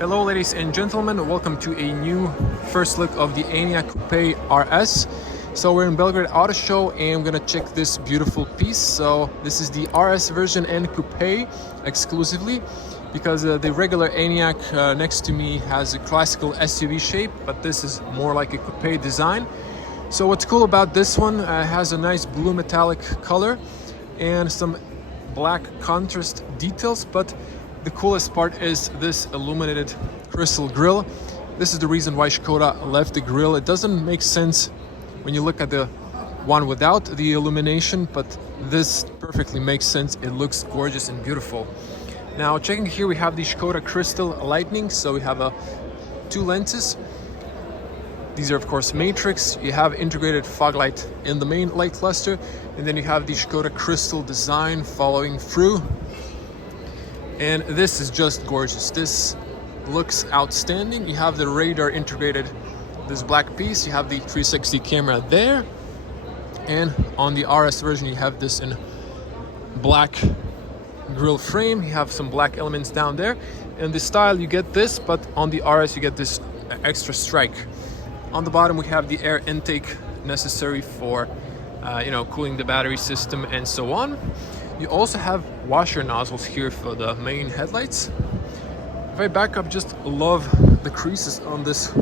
Hello ladies and gentlemen, welcome to a new first look of the Enyaq Coupe RS. So we're in Belgrade Auto Show and I'm gonna check this beautiful piece. So this is the RS version and Coupe exclusively, because the regular Enyaq next to me has a classical SUV shape, but this is more like a Coupe design. So what's cool about this one, has a nice blue metallic color and some black contrast details, but the coolest part is this illuminated crystal grille. This is the reason why Škoda left the grille. It doesn't make sense when you look at the one without the illumination, but this perfectly makes sense. It looks gorgeous and beautiful. Now checking here, we have the Škoda crystal lighting. So we have two lenses. These are of course matrix. You have integrated fog light in the main light cluster, and then you have the Škoda crystal design following through. And this is just gorgeous. This looks outstanding. You have the radar integrated, this black piece. You have the 360 camera there. And on the RS version, you have this in black grille frame. You have some black elements down there. In the style, you get this, but on the RS, you get this extra strike. On the bottom, we have the air intake necessary for cooling the battery system and so on. You also have washer nozzles here for the main headlights. If I back up, just love the creases on this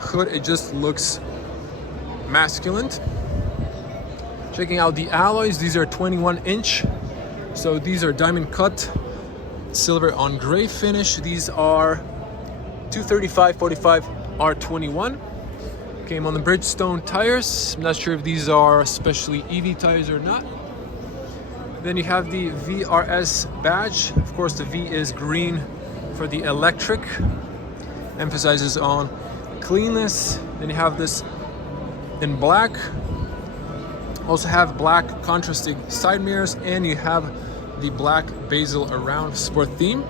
hood. It just looks masculine. Checking out the alloys, these are 21-inch. So these are diamond cut, silver on gray finish. These are 235/45 R21. Came on the Bridgestone tires. I'm not sure if these are especially EV tires or not. Then you have the VRS badge. Of course, the V is green for the electric. Emphasizes on cleanness. Then you have this in black. Also have black contrasting side mirrors, and you have the black bezel around sport theme.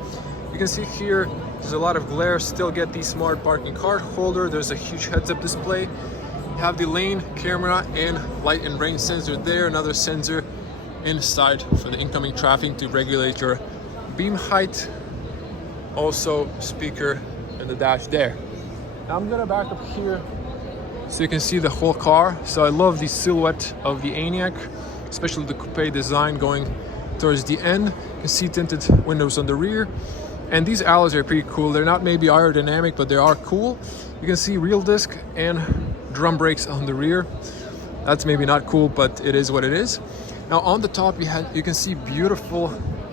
You can see here there's a lot of glare. Still get the smart parking card holder. There's a huge heads-up display. You have the lane camera and light and rain sensor there. Another sensor inside for the incoming traffic to regulate your beam height. Also speaker in the dash there. Now I'm gonna back up here so you can see the whole car. So I love the silhouette of the Enyaq, especially the coupe design going towards the end. You can see tinted windows on the rear, and these alloys are pretty cool. They're not maybe aerodynamic, but they are cool. You can see real disc and drum brakes on the rear. That's maybe not cool, but it is what it is. Now on the top, you can see beautiful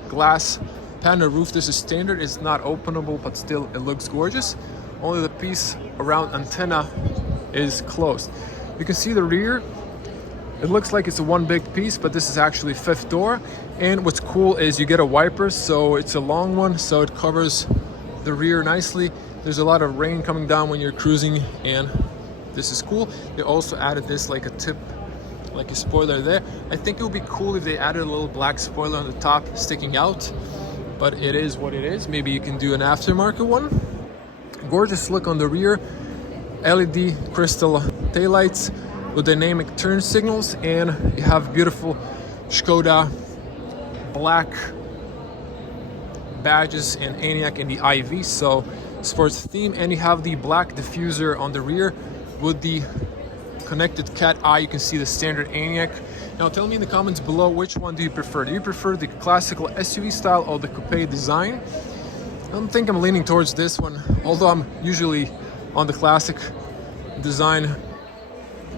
glass panel roof. This is standard. It's not openable, but still it looks gorgeous. Only the piece around antenna is closed. You can see the rear. It looks like it's a one big piece, but this is actually fifth door. And what's cool is you get a wiper, so it's a long one, so it covers the rear nicely. There's a lot of rain coming down when you're cruising, and this is cool. They also added this like a tip, like a spoiler there. I think it would be cool if they added a little black spoiler on the top sticking out, but it is what it is. Maybe you can do an aftermarket one. Gorgeous look on the rear. LED crystal taillights with dynamic turn signals, and you have beautiful Škoda black badges and Enyaq in the IV, so sports theme. And you have the black diffuser on the rear with the connected cat eye. You can see the standard Enyaq. Now tell me in the comments below, which one do you prefer? Do you prefer the classical SUV style or the coupe design? I think I'm leaning towards this one, although I'm usually on the classic design.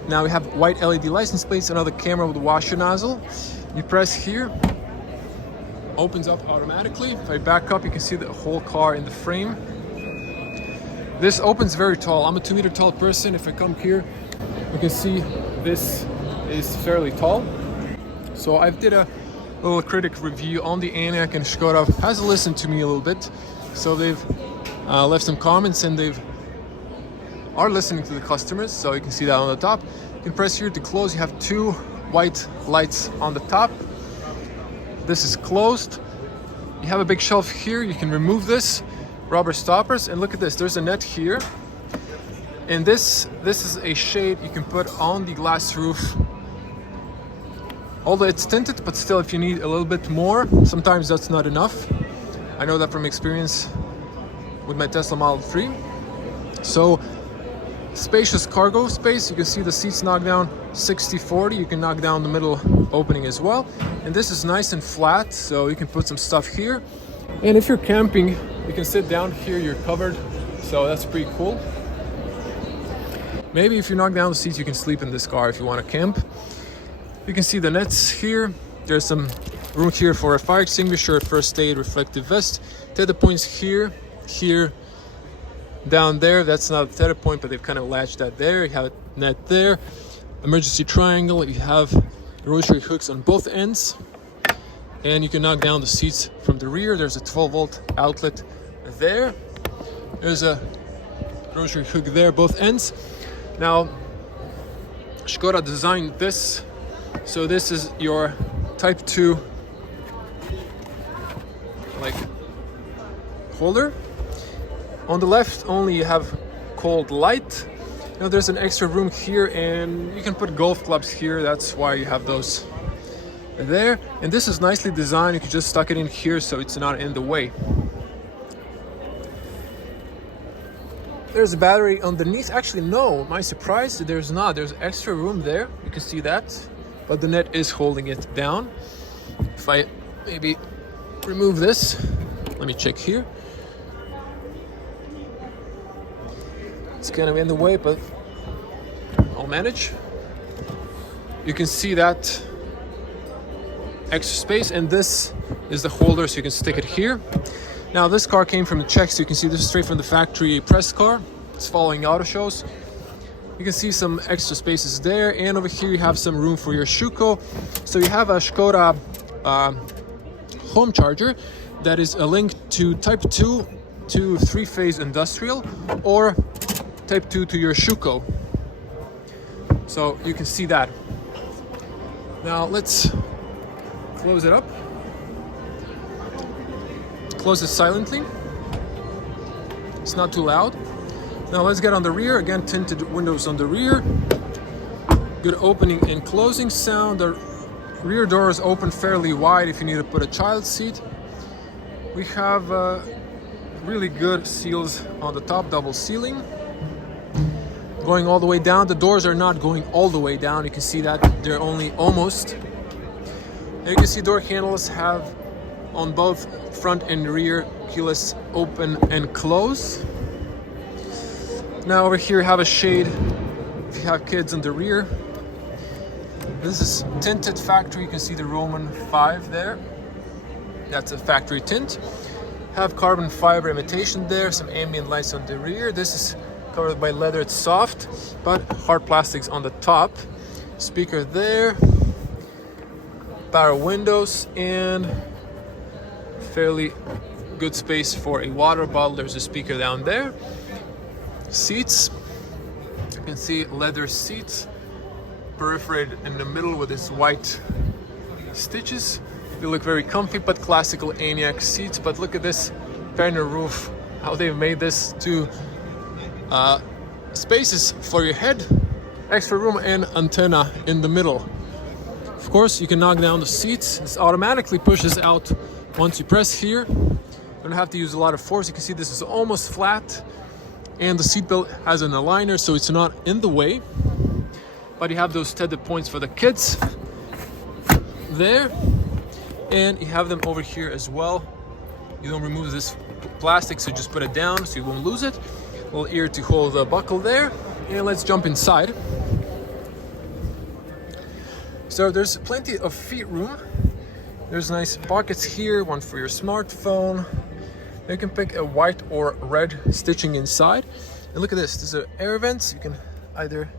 Now we have white LED license plates, another camera with a washer nozzle. You press here, opens up automatically. If I back up, you can see the whole car in the frame. This opens very tall. I'm a 2 meter tall person. If I come here, you can see this is fairly tall. So I did a little critic review on the Enyaq, and Škoda has listened to me a little bit. So they've left some comments, and are listening to the customers. So you can see that on the top. You can press here to close. You have two white lights on the top. This is closed. You have a big shelf here. You can remove this, rubber stoppers, and look at this. There's a net here. And this is a shade you can put on the glass roof. Although it's tinted, but still, if you need a little bit more, sometimes that's not enough. I know that from experience with my Tesla Model 3. So spacious cargo space. You can see the seats knock down 60-40. You can knock down the middle opening as well. And this is nice and flat, so you can put some stuff here. And if you're camping, you can sit down here, you're covered. So that's pretty cool. Maybe if you knock down the seats, you can sleep in this car if you want to camp. You can see the nets here. There's some room here for a fire extinguisher, first aid, reflective vest. Tether points here, here, down there. That's not a tether point, but they've kind of latched that there. You have a net there. Emergency triangle. You have rotary hooks on both ends. And you can knock down the seats from the rear. There's a 12-volt outlet there. There's a rotary hook there, both ends. Now, Škoda designed this. So this is your Type 2 like holder. On the left only you have cold light. Now there's an extra room here, and you can put golf clubs here. That's why you have those there. And this is nicely designed. You can just tuck it in here so it's not in the way. There's a battery underneath. Actually, no, my surprise, there's not. There's extra room there. You can see that. But the net is holding it down. If I maybe remove this, let me check here. It's kind of in the way, but I'll manage. You can see that extra space, and this is the holder, so you can stick it here. Now this car came from the Czech, so you can see this is straight from the factory press car. It's following auto shows. You can see some extra spaces there, and over here you have some room for your Shuko. So you have a Škoda home charger that is a link to Type 2 to 3-phase industrial, or Type 2 to your Shuko. So you can see that. Now let's close it up. Close it silently. It's not too loud. Now let's get on the rear. Again, tinted windows on the rear. Good opening and closing sound. The rear doors open fairly wide if you need to put a child seat. We have really good seals on the top, double sealing. Going all the way down. The doors are not going all the way down. You can see that they're only almost. And you can see door handles have on both front and rear keyless open and close. Now over here you have a shade if you have kids in the rear. This is tinted factory. You can see the Roman 5 there. That's a factory tint. Have carbon fiber imitation there. Some ambient lights on the rear. This is covered by leather. It's soft, but hard plastics on the top. Speaker there. Power windows, and fairly good space for a water bottle. There's a speaker down there. Seats, you can see leather seats, perforated in the middle with its white stitches. They look very comfy, but classical Enyaq seats. But look at this Fender roof, how they've made this to spaces for your head, extra room, and antenna in the middle. Of course, you can knock down the seats. This automatically pushes out once you press here. You don't have to use a lot of force. You can see this is almost flat, and the seatbelt has an aligner, so it's not in the way. But you have those tether points for the kids there, and you have them over here as well. You don't remove this plastic, so just put it down so you won't lose it. Little ear to hold the buckle there, and let's jump inside. So there's plenty of feet room. There's nice pockets here, one for your smartphone. You can pick a white or red stitching inside. And look at this, these are air vents. You can either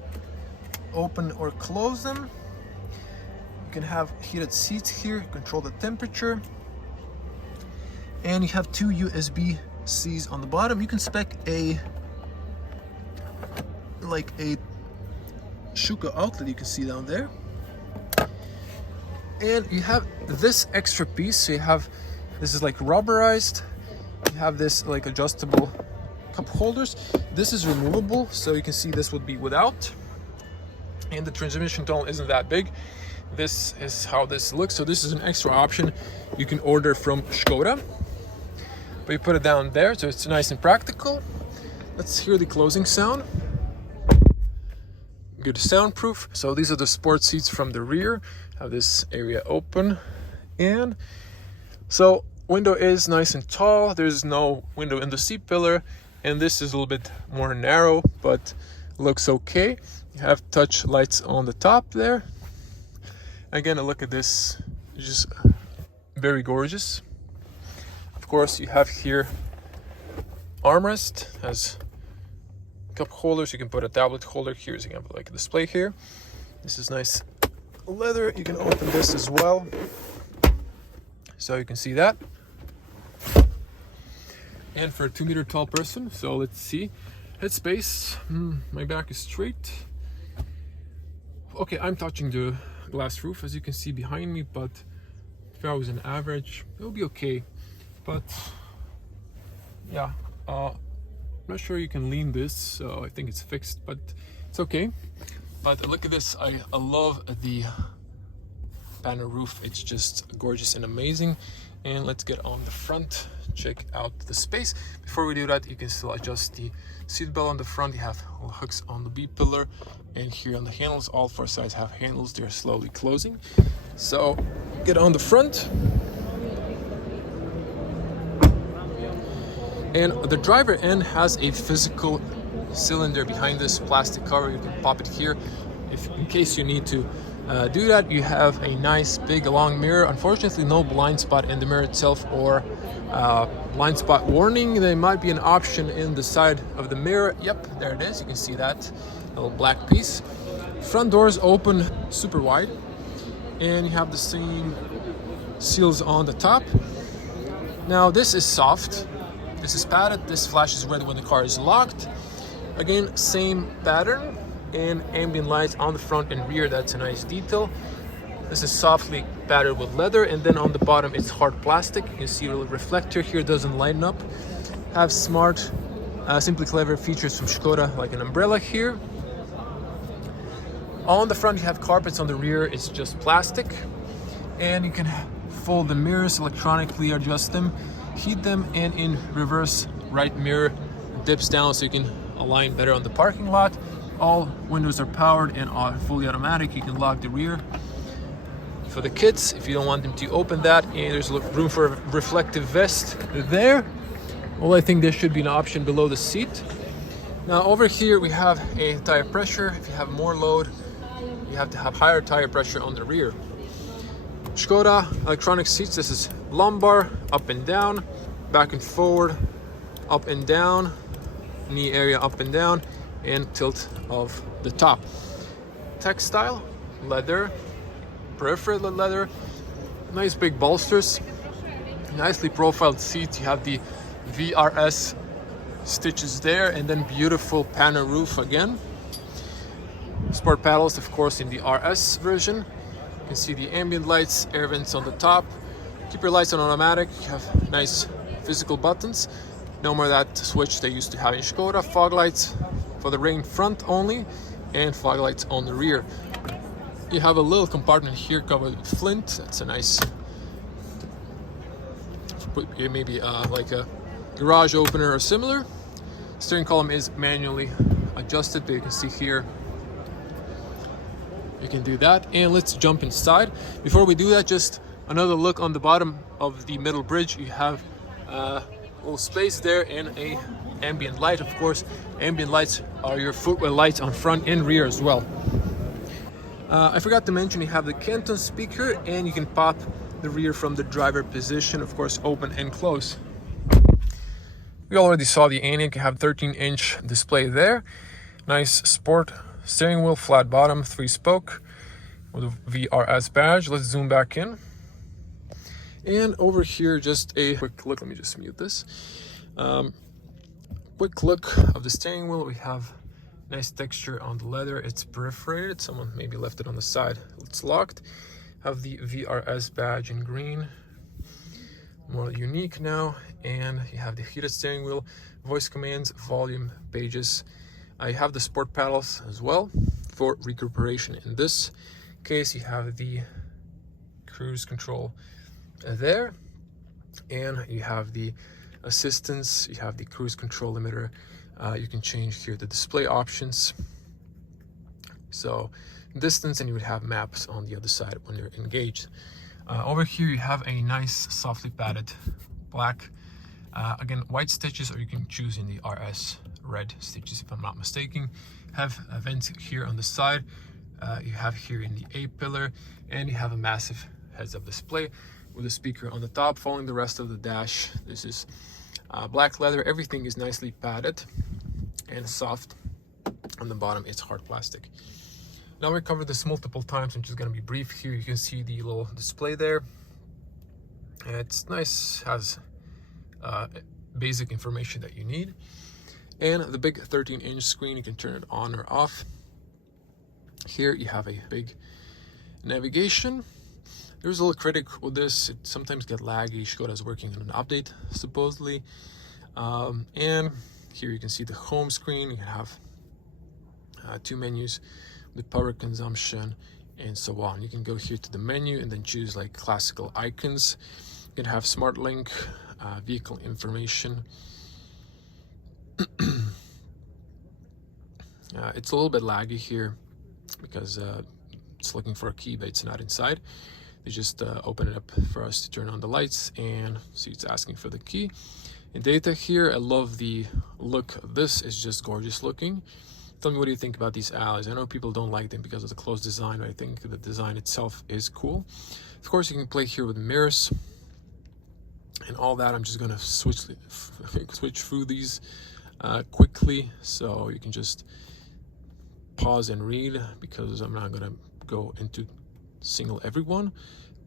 open or close them. You can have heated seats here, control the temperature. And you have two USB-Cs on the bottom. You can spec a Shuko outlet, you can see down there. And you have this extra piece, so you have, this is like rubberized. You have this like adjustable cup holders. This is removable, so you can see this would be without. And the transmission tunnel isn't that big. This is how this looks. So this is an extra option you can order from Škoda. but you put it down there, so it's nice and practical. Let's hear the closing sound. Good soundproof. So these are the sport seats from the rear. Have this area open, and so window is nice and tall. There's no window in the seat pillar, and this is a little bit more narrow, but looks okay. You have touch lights on the top there. Again, a look at this, it's just very gorgeous. Of course, you have here armrest, has cup holders. You can put a tablet holder here, so you can have like a display here. This is nice leather. You can open this as well, so you can see that. And for a 2-meter tall person, so let's see, headspace. My back is straight. Okay, I'm touching the glass roof, as you can see behind me, but if I was an average, it would be okay. But yeah, I'm not sure you can lean this, so I think it's fixed, but it's okay. But look at this, I love the panel roof. It's just gorgeous and amazing. And let's get on the front, check out the space. Before we do that, you can still adjust the seat belt on the front. You have hooks on the B-pillar, and here on the handles, all 4 sides have handles. They're slowly closing. So get on the front. And the driver end has a physical cylinder behind this plastic cover. You can pop it here if in case you need to do that. You have a nice big long mirror. Unfortunately, no blind spot in the mirror itself or blind spot warning. There might be an option in the side of the mirror. Yep, there it is. You can see that little black piece. Front doors open super wide, and you have the same seals on the top. Now this is soft. This is padded. This flashes red when the car is locked. Again, same pattern, and ambient lights on the front and rear. That's a nice detail. This is softly padded with leather, and then on the bottom it's hard plastic. You can see a little reflector here, doesn't lighten up. Have smart, simply clever features from Škoda, like an umbrella here. On the front you have carpets, on the rear it's just plastic. And you can fold the mirrors electronically, adjust them, heat them, and in reverse, right mirror dips down so you can align better on the parking lot. All windows are powered and are fully automatic. You can lock the rear. For the kids, if you don't want them to open that, and there's room for a reflective vest there. Well, I think there should be an option below the seat. Now over here we have a tire pressure. If you have more load, you have to have higher tire pressure on the rear. Škoda electronic seats. This is lumbar, up and down, back and forward, up and down, knee area up and down, and tilt of the top. Textile, leather, perforated leather, nice big bolsters, nicely profiled seats. You have the VRS stitches there, and then beautiful panel roof again. Sport paddles, of course, in the RS version. You can see the ambient lights, air vents on the top. Keep your lights on automatic. You have nice physical buttons. No more that switch they used to have in Škoda. Fog lights for the rain front only, and fog lights on the rear. You have a little compartment here covered with flint. That's a nice, maybe like a garage opener or similar. Steering column is manually adjusted, but you can see here you can do that. And let's jump inside. Before we do that, just another look on the bottom of the middle bridge. You have a little space there and a ambient light. Of course, ambient lights are your footwell lights on front and rear as well. I forgot to mention you have the Canton speaker, and you can pop the rear from the driver position, of course, open and close. We already saw the Enyaq. You have 13-inch display there. Nice sport steering wheel, flat bottom, 3-spoke with a VRS badge. Let's zoom back in. And over here, just a quick look. Let me just mute this. Quick look of the steering wheel. We have nice texture on the leather. It's perforated. Someone maybe left it on the side. It's locked. Have the VRS badge in green. More unique now. And you have the heated steering wheel, voice commands, volume, pages. I have the sport paddles as well for recuperation. In this case, you have the cruise control there, and you have the assistance. You have the cruise control limiter. You can change here the display options. So distance, and you would have maps on the other side when you're engaged. Over here you have a nice softly padded black, again white stitches, or you can choose in the RS red stitches if I'm not mistaken. Have a vent here on the side. You have here in the A pillar, and you have a massive heads-up display with a speaker on the top following the rest of the dash. This is black leather. Everything is nicely padded and soft. On the bottom it's hard plastic. Now we covered this multiple times. I'm just going to be brief here. You can see the little display there. It's nice, has basic information that you need. And the big 13-inch screen, you can turn it on or off. Here you have a big navigation. There's a little critic with this. It sometimes gets laggy. Škoda is working on an update, supposedly. And here you can see the home screen. You can have 2 menus with power consumption and so on. You can go here to the menu and then choose like classical icons. You can have smart link, vehicle information. It's a little bit laggy here because it's looking for a key, but it's not inside. They just open it up for us to turn on the lights, and see it's asking for the key. In data here, I love the look of this. It's just gorgeous looking. Tell me, what do you think about these alleys? I know people don't like them because of the closed design, but I think the design itself is cool. Of course, you can play here with mirrors and all that. I'm just gonna switch through these quickly, so you can just pause and read, because I'm not gonna go into single every one,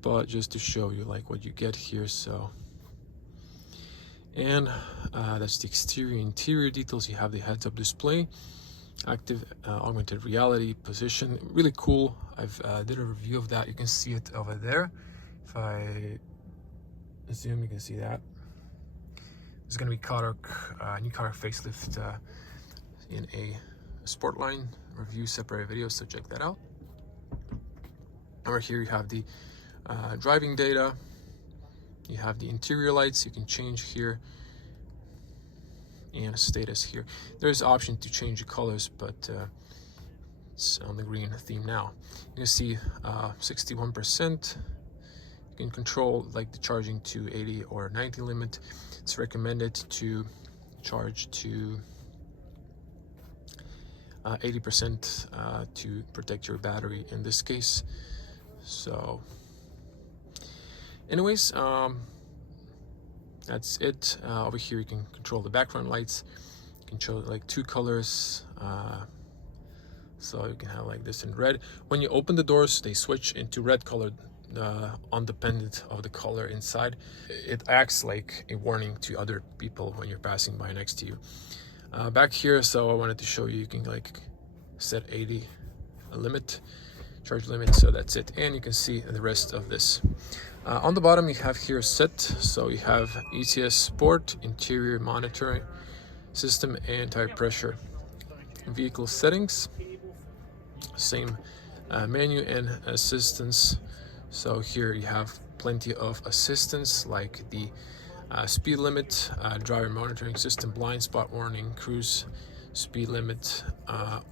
but just to show you like what you get here. So, and that's the exterior. Interior details. You have the heads-up display, active augmented reality position, really cool. I've did a review of that. You can see it over there. If I zoom, you can see that. There's going to be new car facelift in a Sportline review, separate video, so check that out. Over here you have the driving data. You have the interior lights. You can change here, and status here. There's an option to change the colors, but it's on the green theme now. You can see 61%. You can control like the charging to 80 or 90 limit. It's recommended to charge to 80% to protect your battery in this case. So anyways, that's it. Over here you can control the background lights. You can show like 2 colors, so you can have like this in red. When you open the doors, they switch into red color, independent of the color inside. It acts like a warning to other people when you're passing by next to you. Back here, so I wanted to show you, you can like set 80 limit, charge limit, so that's it. And you can see the rest of this. On the bottom you have here set, so you have ECS Sport, interior monitoring system, and tire pressure. Vehicle settings, same menu and assistance. So here you have plenty of assistance like the speed limit, driver monitoring system, blind spot warning, cruise speed limit,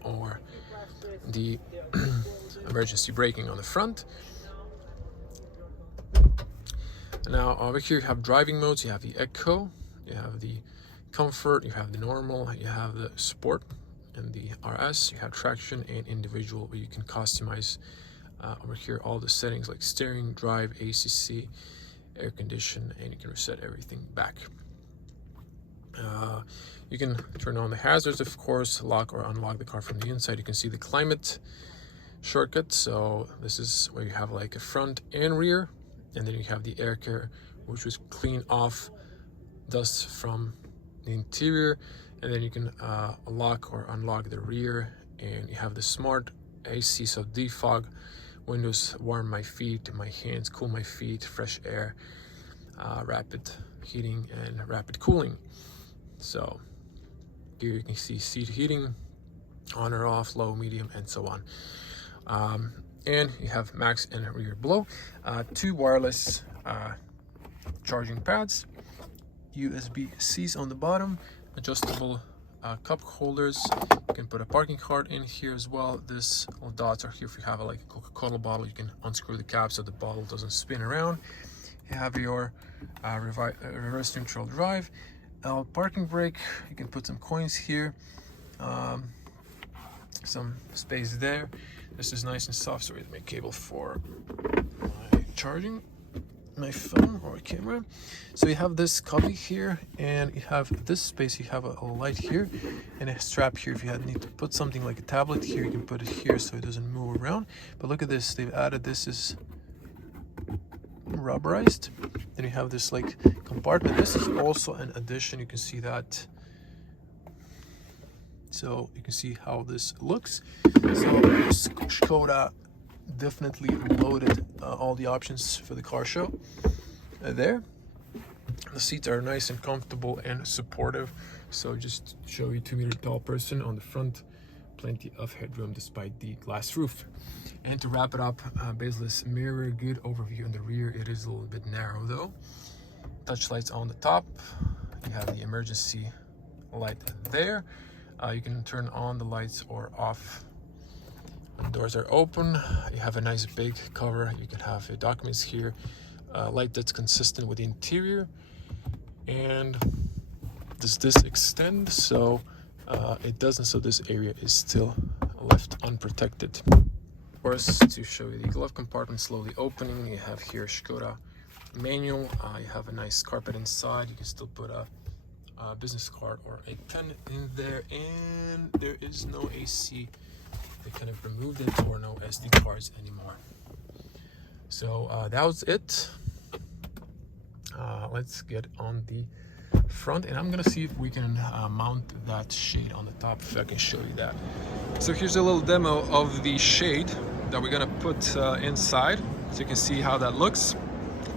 or the emergency braking on the front. Now over here you have driving modes. You have the Eco, you have the Comfort, you have the Normal, you have the Sport and the RS. You have traction and individual, where you can customize over here all the settings like steering, drive, ACC, air condition, and you can reset everything back. You can turn on the hazards, of course, lock or unlock the car from the inside. You can see the climate shortcut, so this is where you have like a front and rear, and then you have the air care, which was clean off dust from the interior, and then you can lock or unlock the rear, and you have the smart AC, so defog, windows, warm my feet, my hands, cool my feet, fresh air, rapid heating and rapid cooling. So here you can see seat heating, on or off, low, medium, and so on. And you have max and rear blow, 2 wireless charging pads, USB-Cs on the bottom, adjustable cup holders. You can put a parking card in here as well. This little dots are here if you have like a Coca-Cola bottle. You can unscrew the cap so the bottle doesn't spin around. You have your reverse neutral drive, parking brake. You can put some coins here, some space there. This is nice and soft, so we have my cable for my charging my phone or camera. So you have this cubby here, and you have this space. You have a light here and a strap here. If you need to put something like a tablet here, you can put it here so it doesn't move around. But look at this, they've added this is rubberized. Then you have this like compartment. This is also an addition. You can see that. So you can see how this looks. So Škoda definitely loaded all the options for the car show there. The seats are nice and comfortable and supportive. So just show you 2-meter tall person on the front, plenty of headroom despite the glass roof. And to wrap it up, baseless mirror, good overview in the rear. It is a little bit narrow though. Touch lights on the top. You have the emergency light there. You can turn on the lights or off when the doors are open. You have a nice big cover. You can have your documents here, light that's consistent with the interior. And does this extend? So it doesn't, so this area is still left unprotected. Of course, to show you the glove compartment slowly opening, you have here Škoda manual. You have a nice carpet inside. You can still put a business card or a pen in there, and there is no AC. They kind of removed it, or no SD cards anymore. So that was it. Let's get on the front, and I'm gonna see if we can mount that shade on the top, if I can show you that. So here's a little demo of the shade that we're gonna put inside, so you can see how that looks.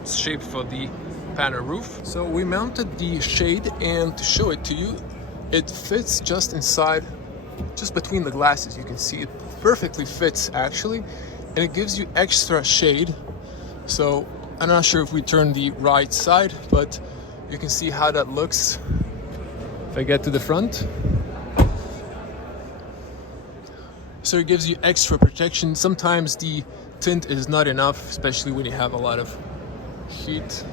It's shaped for the panel roof. So we mounted the shade, and to show it to you, it fits just inside, just between the glasses. You can see it perfectly fits actually, and it gives you extra shade. So I'm not sure if we turn the right side, but you can see how that looks. If I get to the front, so it gives you extra protection. Sometimes the tint is not enough, especially when you have a lot of heat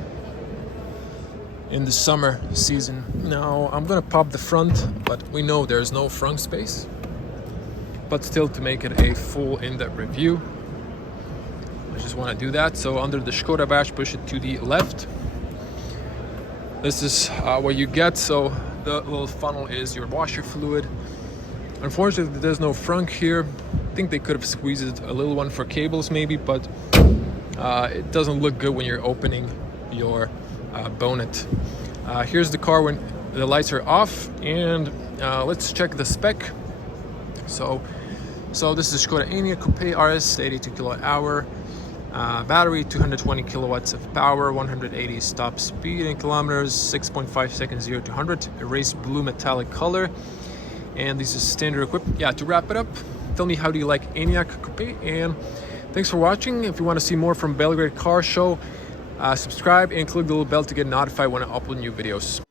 in the summer season. Now I'm gonna pop the front, but we know there's no front space. But still, to make it a full in-depth review, I just want to do that. So under the Škoda badge, push it to the left. This is what you get. So the little funnel is your washer fluid. Unfortunately, there's no frunk here. I think they could have squeezed a little one for cables maybe, but it doesn't look good when you're opening your bonnet. Here's the car when the lights are off, and let's check the spec. So this is Škoda Enyaq Coupe RS, 82 kWh battery, 220 kilowatts of power, 180 top speed in kilometers, 6.5 seconds 0 to 100, erased blue metallic color, and this is standard equipment. Yeah, to wrap it up, tell me, how do you like Enyaq Coupe? And thanks for watching. If you want to see more from Belgrade Car Show, subscribe and click the little bell to get notified when I upload new videos.